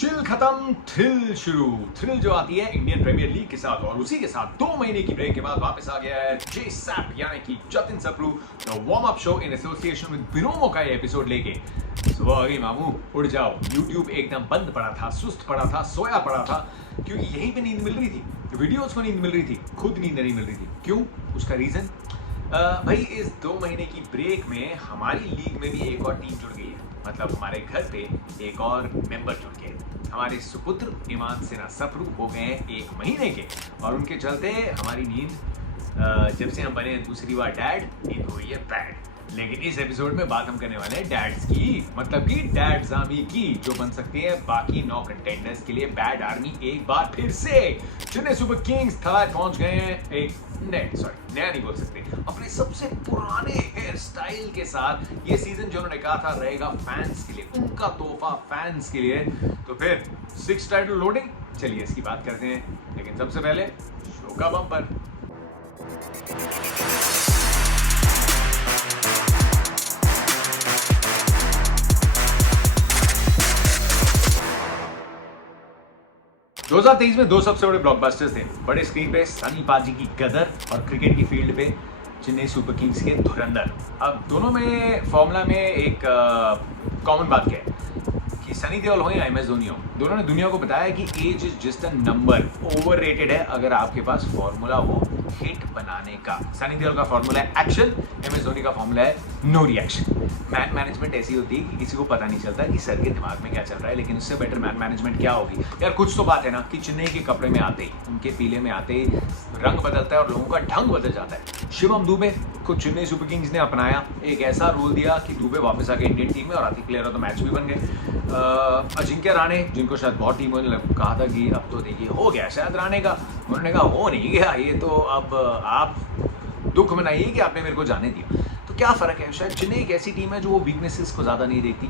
Chill खत्म thrill शुरू। Thrill जो आती है इंडियन प्रीमियर लीग के साथ, और उसी के साथ 2 महीने की ब्रेक के बाद वापस आ गया है JSAP यानी कि Jatin Sapru the warm up show in association with Binomo का ये एपिसोड लेके। सुबह आ गई मामू, उड़ जाओ। यूट्यूब एकदम बंद पड़ा था, सुस्त पड़ा था, सोया पड़ा था, क्योंकि यहीं पे नींद मिल रही थी, वीडियोस को नींद मिल रही थी, खुद नींद नहीं मिल रही थी। क्यों? उसका रीजन भाई इस 2 महीने की ब्रेक में हमारी लीग में भी एक और टीम जुड़ गई है। मतलब हमारे घर पे एक और मेंबर जुड़ गए। हमारे सुपुत्र ईमान सिन्हा सप्रू हो गए 1 महीने के, और उनके चलते हमारी नींद जब से हम बने दूसरी बार डैड, नींद हुई है बैड। लेकिन इस एपिसोड में बात हम करने वाले हैं डैड्स की, मतलब कि डैड्स आर्मी की, जो बन सकती है बाकी 9 कंटेंडर्स के लिए बैड आर्मी एक बार फिर से। चेन्नई सुपर किंग्स थर्ड पहुंच गए हैं एक नया नहीं बोल सकते, अपने सबसे पुराने हेयर स्टाइल के साथ। ये सीजन जो उन्होंने कहा था रहेगा फैंस के लिए, उनका तोहफा फैंस के लिए। तो फिर 6 टाइटल लोडिंग, चलिए इसकी बात करते हैं। लेकिन सबसे पहले शो का बम्पर। दो 2023 में 2 सबसे बड़े ब्लॉकबस्टर्स थे बड़े स्क्रीन पे, सनी पाजी की गदर और क्रिकेट की फील्ड पे चेन्नई सुपर किंग्स के धुरंधर। अब दोनों में फॉर्मूला में एक कॉमन बात क्या है कि सनी देओल हो या MS धोनी हो, दोनों ने दुनिया को बताया कि age is just a number. Overrated है अगर आपके पास फॉर्मूला हो हिट बनाने का। सनी देओल का फॉर्मूला है एक्शन, MS धोनी का फॉर्मूला है नो रिएक्शन। मैन मैनेजमेंट ऐसी होती है कि किसी को पता नहीं चलता कि सर के दिमाग में क्या चल रहा है, लेकिन उससे बेटर मैन मैनेजमेंट क्या होगी यार। कुछ तो बात है ना कि चेन्नई के कपड़े में आते ही, उनके पीले में आते ही रंग बदलता है और लोगों का ढंग बदल जाता है। शिवम दुबे को चेन्नई सुपर किंग्स ने अपनाया, एक ऐसा रोल दिया कि दुबे वापस आ गए इंडियन टीम में और आती प्लेयर ऑफ द मैच भी बन गए। अजिंक्य राणे, जिनको शायद बहुत टीमों ने कहा था कि अब तो देखिए हो गया शायद राणे का, उन्होंने कहा हो नहीं गया, ये तो अब आप दुख मनाइए कि आपने मेरे को जाने दिया। तो क्या फ़र्क है? शायद चेन्नई एक ऐसी टीम है जो वो वीकनेसेस को ज़्यादा नहीं देखती।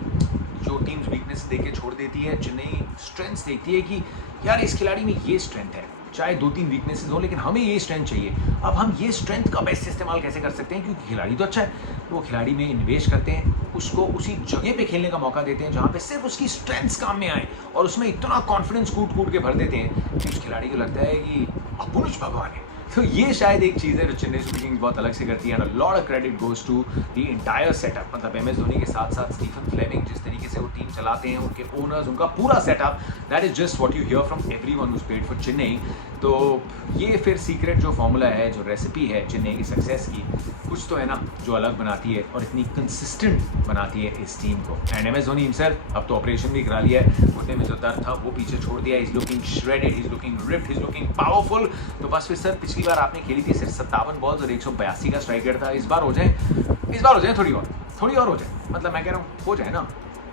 जो टीम्स वीकनेस देख के छोड़ देती है, चेन्नई स्ट्रेंथ्स देखती है कि यार इस खिलाड़ी में ये स्ट्रेंथ है, चाहे 2-3 वीकनेसेस हो लेकिन हमें ये स्ट्रेंथ चाहिए। अब हम ये स्ट्रेंथ का बेस्ट इस्तेमाल कैसे कर सकते हैं, क्योंकि खिलाड़ी तो अच्छा है, तो वो खिलाड़ी में इन्वेस्ट करते हैं, उसको उसी जगह पे खेलने का मौका देते हैं जहाँ पे सिर्फ उसकी स्ट्रेंथ्स काम में आए, और उसमें इतना कॉन्फिडेंस कूट कूट के भर देते हैं कि उस खिलाड़ी को लगता है कि अपुरुष भगवान है। तो ये शायद एक चीज़ है जो चेन्नई सुपर किंग्स बहुत अलग से करती है। And lot of credit goes to the entire setup. मतलब MS धोनी के साथ साथ स्टीफन फ्लेमिंग, जिस तरीके से वो टीम चलाते हैं, उनके ओनर्स, उनका पूरा setup, that is just what you here from everyone who is paid for Chennai. तो ये फिर सीक्रेट जो फॉर्मूला है, जो रेसिपी है चेन्नई की सक्सेस की, कुछ तो है ना जो अलग बनाती है और इतनी कंसिस्टेंट बनाती है इस टीम को। एंड MS धोनी हिमसेल्फ अब तो ऑपरेशन भी करा लिया है, घुटने में जो दर्द था वो पीछे छोड़ दिया। Is looking shredded, is looking ripped, is looking powerful. तो बस फिर सर, पिछली बार आपने खेली थी सिर्फ 57 बॉल्स और 182 का स्ट्राइक रेट था, इस बार हो जाए थोड़ी और हो जाए। मतलब मैं कह रहा हूँ हो जाए ना,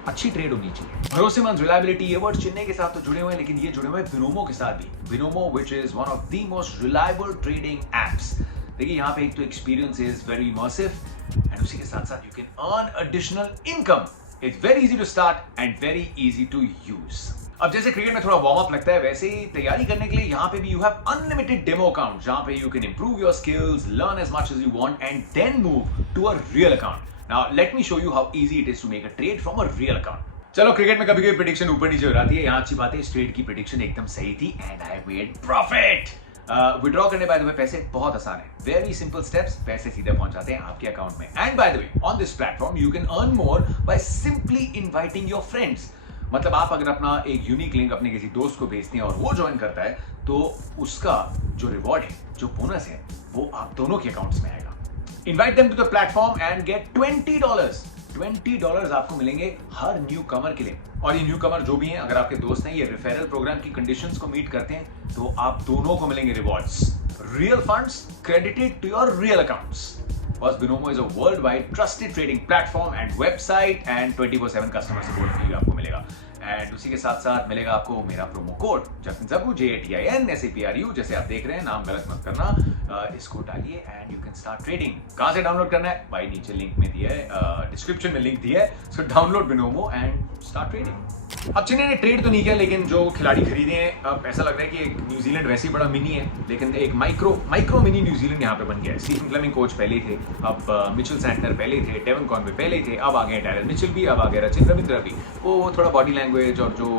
अच्छी ट्रेड होनी चाहिए। भरोसेमंद, रिलायबिलिटी, ये वर्ड चेन्नई के साथ तो जुड़े हुए हैं, लेकिन ये जुड़े हुए हैं बिनोमो के साथ भी। Binomo which is one of the most reliable trading apps. देखिए यहाँ पे एक तो experience is very immersive, and उसी के साथ साथ you can earn additional income. It's very easy to start and very easy to use. अब जैसे क्रिकेट में थोड़ा वार्म अप लगता है, वैसे ही तैयारी करने के लिए यहाँ पे भी you have unlimited demo account, जहाँ पे you can improve your skills, learn as much as you want and then move to a real account. Now let me show you how easy it is to make a trade from a real account. चलो, cricket में कभी कभी prediction ऊपर नीचे हो जाती है, यहाँ अच्छी बात है इस ट्रेड की प्रेडिक्शन एकदम सही थी and I made profit. Withdraw करने बाय द वे पैसे बहुत आसान है, वेरी सिंपल स्टेप्स, पैसे सीधे पहुंच जाते हैं आपके अकाउंट में। And by the way on this platform you can earn more by simply inviting your friends. मतलब आप अगर अपना एक यूनिक लिंक अपने किसी दोस्त को भेजते हैं और वो ज्वाइन करता है, तो उसका जो रिवॉर्ड है, जो बोनस है, वो आप दोनों के अकाउंट्स में आएगा। Invite them to the platform and get $20 आपको मिलेंगे हर न्यू कमर के लिए। और ये न्यू कमर जो भी हैं, अगर आपके दोस्त हैं, ये रेफरल प्रोग्राम की कंडीशंस को मीट करते हैं, तो आप दोनों को मिलेंगे rewards, real funds credited to your real accounts. बस Binomo is a world wide trusted trading platform and website, and 24/7 customer support भी आपको मिलेगा। एंड उसी के साथ साथ मिलेगा आपको मेरा promo code Jatin Sapru, JATIN SAPRU, जैसे आप देख रहे हैं, नाम गलत मत करना। इसको डालिए and you can start trading. कहाँ से डाउनलोड करना है भाई? नीचे लिंक में दिया है, डिस्क्रिप्शन में लिंक दिया है, so download Binomo and start trading. अब चेन्नई ने ट्रेड तो नहीं किया, लेकिन जो खिलाड़ी खरीदे हैं, अब ऐसा लग रहा है कि न्यूजीलैंड वैसे ही बड़ा मिनी है, लेकिन एक माइक्रो मिनी न्यूजीलैंड यहाँ पे बन गया है। स्टीफन फ्लेमिंग कोच पहले ही थे, अब मिचेल सैंटनर पहले थे, डेवन कॉनवे पहले ही थे, अब आ गए डैरेल मिचेल भी, अब आ गए रचिन रविंद्र भी। वो थोड़ा बॉडी लैंग्वेज और जो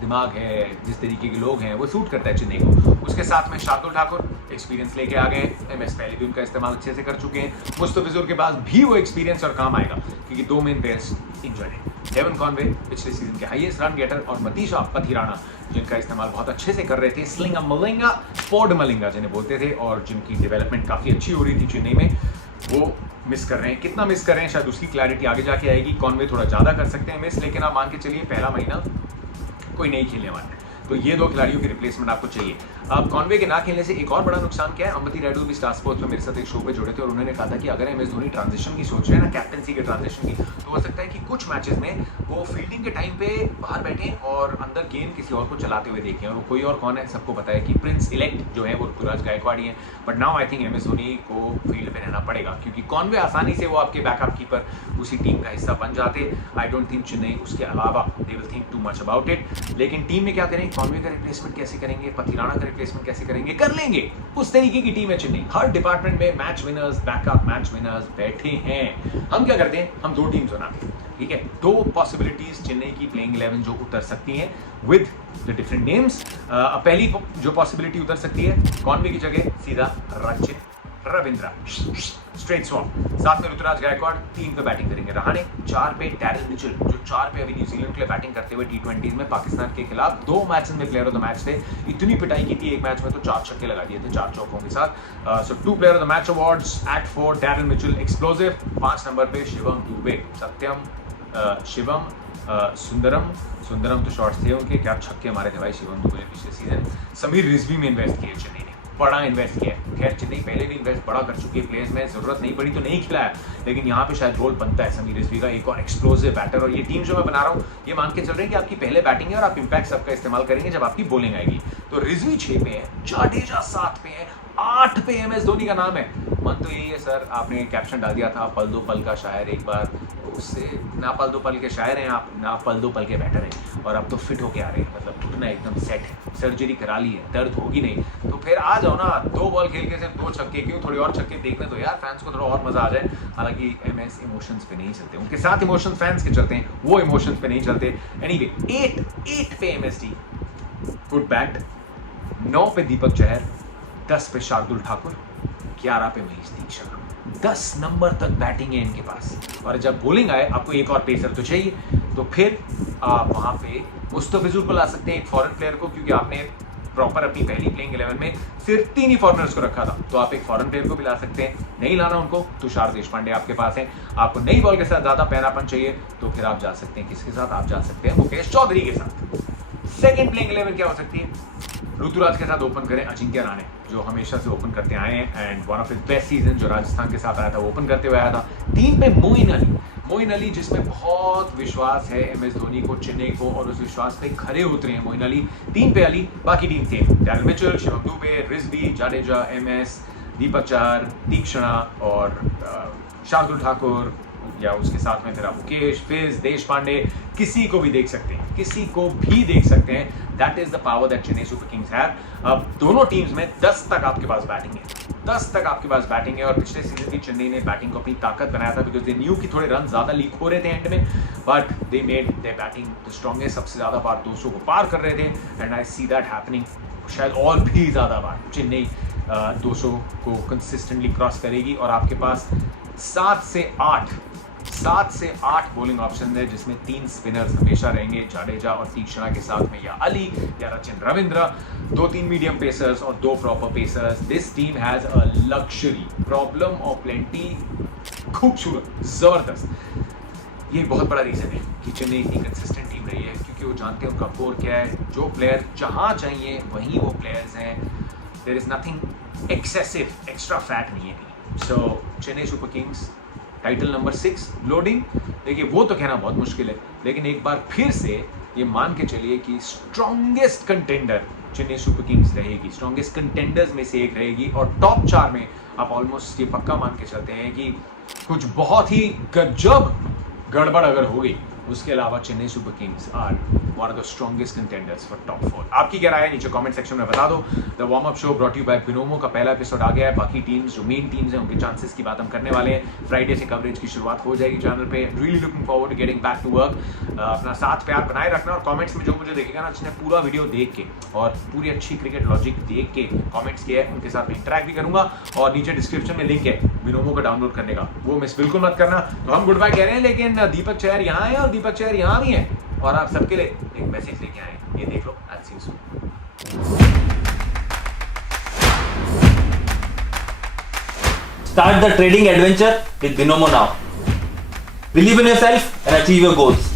दिमाग है, जिस तरीके के लोग हैं, वो सूट करता है चेन्नई को। उसके साथ में शार्दुल ठाकुर एक्सपीरियंस लेके आ गए, एमएस पहले भी उनका इस्तेमाल अच्छे से कर चुके हैं। मुस्तफिजुर के पास भी वो एक्सपीरियंस और काम आएगा, क्योंकि दो मेन प्लेयर्स इंजर्ड है। डेवन कॉनवे पिछले सीजन के हाईएस्ट रन गेटर और मतीशा पथिराना, जिनका इस्तेमाल बहुत अच्छे से कर रहे थे, स्लिंगा मलिंगा, फोर्ड मलिंगा जिन्हें बोलते थे, और जिनकी डेवलपमेंट काफ़ी अच्छी हो रही थी चेन्नई में, वो मिस कर रहे हैं। कितना मिस कर रहे हैं शायद उसकी क्लैरिटी आगे जाके आएगी। कॉनवे थोड़ा ज़्यादा कर सकते हैं मिस, लेकिन आप मान के चलिए पहला महीना कोई नहीं खेलने वाला है, तो ये दो खिलाड़ियों की रिप्लेसमेंट आपको चाहिए। अब कॉनवे के ना खेलने से एक और बड़ा नुकसान क्या है, अम्बती रायडू भी स्टार स्पोर्ट्स में मेरे साथ एक शो पे जुड़े थे और उन्होंने कहा था कि अगर एमएस धोनी ट्रांजिशन की सोच रहे हैं ना, कैप्टनसी के ट्रांजिशन की, तो हो सकता है कि कुछ मैचेस में वो फील्डिंग के टाइम पे बाहर बैठे और अंदर गेंद किसी और को चलाते हुए देखें। और वो कोई और कौन है, सबको पता है कि प्रिंस इलेक्ट जो है वो ऋतुराज गायकवाड़ ही है। But now I think MS Dhoni को फील्ड पे रहना पड़ेगा, क्योंकि कॉनवे आसानी से वो आपके बैकअप कीपर उसी टीम का हिस्सा बन जाते। आई डोंट थिंक चेन्नई उसके अलावा they will think too much about it. लेकिन टीम में क्या करें, कॉनवे का रिप्लेसमेंट कैसे करेंगे, पथिराना का रिप्लेसमेंट कैसे करेंगे, कर लेंगे। उस तरीके की टीम है चेन्नई, हर डिपार्टमेंट में match winners, backup match winners बैठे हैं। हम क्या करते हैं, हम दो टीम्स बनाते हैं, ठीक है। दो पॉसिबिलिटीज चेन्नई की प्लेइंग 11 जो उतर सकती हैं विद द डिफरेंट नेम्स। पहली जो पॉसिबिलिटी उतर सकती है, कॉनवे की जगह सीधा रचिन रविंद्र, स्ट्रेट स्वॉप, साथ में ऋतुराज गायकवाड़ 3 पे बैटिंग करेंगे। रहाणे 4 पे डैरेल मिचेल, जो 4 पे अभी न्यूजीलैंड के लिए बैटिंग करते हुए T20s में पाकिस्तान के खिलाफ 2 मैचेस में प्लेयर ऑफ द मैच थे। इतनी पिटाई की थी एक मैच में तो 4 छक्के लगा दिए थे 4 चौकों के साथ। So 2 player of the match awards at 4 Daryl Mitchell explosive. 5 number पे शिवम दुबे, सत्यम शिवम सुंदरम तो शॉट्स थे उनके, क्या छक्के मारे थे भाई शिवम दुबे ने पिछले सीजन। समीर रिजवी में इन्वेस्ट किए चेन्नई ने, बड़ा इन्वेस्ट किया है। खैर चेन्नई पहले भी इन्वेस्ट बड़ा कर चुकी है प्लेयर्स में, जरूरत नहीं पड़ी तो नहीं खिलाया, लेकिन यहाँ पे शायद रोल बनता है समीर रिजवी का, एक और एक्सप्लोसिव बैटर। और ये टीम जो मैं बना रहा हूँ, ये मान के चल रहे हैं कि आपकी पहले बैटिंग है और आप इंपैक्ट सबका इस्तेमाल करेंगे जब आपकी बॉलिंग आएगी। तो रिजवी 6 पे है, जाडेजा 7 पे है, 8 पे एमएस धोनी का नाम है। मन तो यही है सर, आपने कैप्शन डाल दिया था पल दो पल का शायर, एक बार उससे ना पल दो पल के शायर हैं आप, ना पल दो पल के बैटर हैं, और अब तो फिट होके आ रहे हैं, मतलब घुटना एकदम सेट है, सर्जरी करा ली है, दर्द होगी नहीं, तो फिर आ जाओ ना, 2 बॉल खेल के सिर्फ 2 छक्के, क्यों थोड़ी और छक्के देखने तो यार, फैंस को थोड़ा और मजा आ जाए। हालांकि एमएस इमोशंस पे नहीं चलते, उनके साथ इमोशंस फैंस के चलते हैं, वो इमोशंस पे नहीं चलते। एनीवे 8 पे एमएसडी गुड बैट, 9 पे दीपक चहर, 10 पे शार्दुल ठाकुर, 11 पे महेश दीक्षित। 10 नंबर तक बैटिंग है इनके पास, और जब बॉलिंग आए आपको एक और पेसर तो चाहिए, तो फिर आप वहां पे मुस्तफिजुर को ला सकते हैं, एक फॉरेन प्लेयर को, क्योंकि आपने प्रॉपर अपनी पहली प्लेइंग 11 में सिर्फ 3 ही फॉरनर्स को रखा था, तो आप एक फॉरेन प्लेयर को भी ला सकते हैं। नहीं लाना उनको, तुषार देशपांडे आपके पास है। आपको नई बॉल के साथ ज्यादा पैनापन चाहिए, तो फिर आप जा सकते हैं किसके साथ, आप जा सकते हैं मुकेश चौधरी के साथ। सेकंड प्लेइंग 11 क्या हो सकती है, ऋतुराज के साथ ओपन करें अजिंक्य रहाणे, जो हमेशा से ओपन करते आए हैं, and one of his best season जो राजस्थान के साथ आया था, ओपन करते हुए आया था। 3 पे मोइन अली जिसमें बहुत विश्वास है एमएस धोनी को, चेन्नई को, और उस विश्वास पे खरे उतरे हैं मोइन अली। 3 पे अली, बाकी टीम थे Daryl Mitchell, Shivam Dube, Rizvi, Jadeja, MS, Deepak Chahar, Theekshana और शार्दुल ठाकुर, या उसके साथ में फिर आप मुकेश, फिज, देशपांडे, किसी को भी देख सकते हैं, किसी को भी देख सकते हैं। That is the power that Chennai Super Kings have. अब दोनों टीम्स में 10 तक आपके पास बैटिंग है, 10 तक आपके पास बैटिंग है, और पिछले सीजन भी चेन्नई ने बैटिंग को अपनी ताकत बनाया था, बिकॉज दे न्यू कि थोड़े रन ज्यादा लीक हो रहे थे एंड में, but they made their batting the strongest, सबसे ज्यादा बार 200 को पार कर रहे थे, and I see that happening. शायद और भी ज्यादा बार चेन्नई 200 को कंसिस्टेंटली क्रॉस करेगी, और आपके पास 7 से 8 बॉलिंग ऑप्शन है, जिसमें 3 स्पिनर्स हमेशा रहेंगे, जाडेजा और तीक्षणा के साथ में, या अली या रचिन रविंद्र, 2-3 मीडियम पेसर्स और 2 proper pacers. This team has a luxury, problem of plenty, खूबसूरत, जबरदस्त। ये बहुत बड़ा रीजन है कि चेन्नई इतनी कंसिस्टेंट टीम रही है, क्योंकि वो जानते हैं उनका कोर क्या है, जो प्लेयर जहां चाहिए वहीं वो प्लेयर्स हैं। There is nothing excessive, extra fat नहीं है कहीं। So Chennai Super Kings title number 6 loading, देखिए वो तो कहना बहुत मुश्किल है, लेकिन एक बार फिर से ये मान के चलिए कि strongest contender Chennai Super Kings रहेगी, स्ट्रॉन्गेस्ट कंटेंडर्स में से एक रहेगी, और टॉप 4 में आप ऑलमोस्ट ये पक्का मान के चलते हैं कि कुछ बहुत ही गजब गड़बड़ अगर हो गई उसके अलावा Chennai Super Kings are one of the strongest contenders for top 4। आपकी क्या राय है नीचे कमेंट सेक्शन में बता दो। The warm up show brought you by Binomo का पहला एपिसोड आ गया है। बाकी टीम्स जो मेन टीम्स हैं उनके चांसेस की बात हम करने वाले हैं। फ्राइडे से कवरेज की शुरुआत हो जाएगी चैनल पे। Really looking forward to getting back to work. अपना साथ प्यार बनाए रखना और कमेंट्स में जो मुझे देखेगा ना, जिसने पूरा वीडियो देख के और पूरी अच्छी क्रिकेट लॉजिक देख के कमेंट्स किया है, उनके साथ मैं इंटरेक्ट भी करूंगा। और नीचे डिस्क्रिप्शन में लिंक है बिनोमो का डाउनलोड करने का, वो मिस बिल्कुल मत करना। तो हम गुड बाय कह रहे हैं, लेकिन दीपक चहर यहाँ है और दीपक चहर यहाँ भी है और आप सबके लिए एक मैसेज लेके आए, ये देख लो। I'll see you soon. Start the trading adventure with Binomo now. Believe in yourself and achieve your goals.